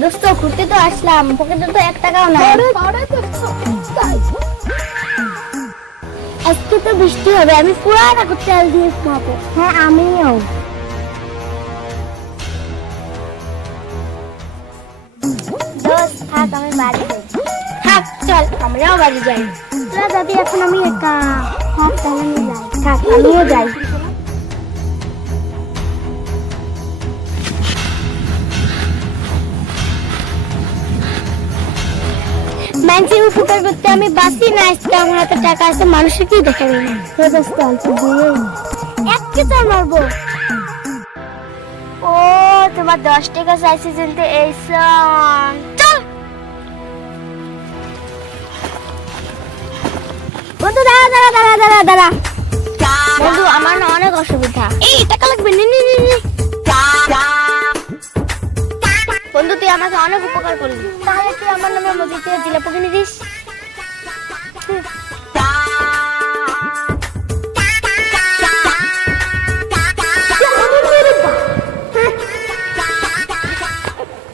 দোস্ত ঘুরতে তো আসলাম, পকেটে তো 1 টাকাও নাই। আজকে তো বৃষ্টি হবে, আমি পুরাটা তেল দিয়ে ঘুমাবো। হ্যাঁ আমিও। দোস্ত থাক, আমি বাড়ি যাই। থাক চল আমরাও বাড়ি যাই। তোরা যাবি এখন, আমি একা। থাক তাহলে আমি যাই। থাক আমিও যাই। মানুষের উপকার করতে আমি বাঁচি না, আজকে আমার হাতে টাকা আছে, মানুষের কি দেখাবে না। দোস্ত অল্প দিয়ে এক কেচার মারবো। ও তোমার 10 টাকা চাইছি কিন্তু এই চল বন্ধু, দাঁড়া দাঁড়া দাঁড়া দাঁড়া দাঁড়া। বন্ধু আমার না অনেক অসুবিধা, এই টাকা লাগবে। নি নি নি নি। বন্ধু তুই আমাকে অনেক উপকার করলি, তাহলে তুই আমার নামে মসজিদে জিলাপি কিনে this.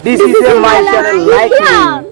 This is my channel. Like me.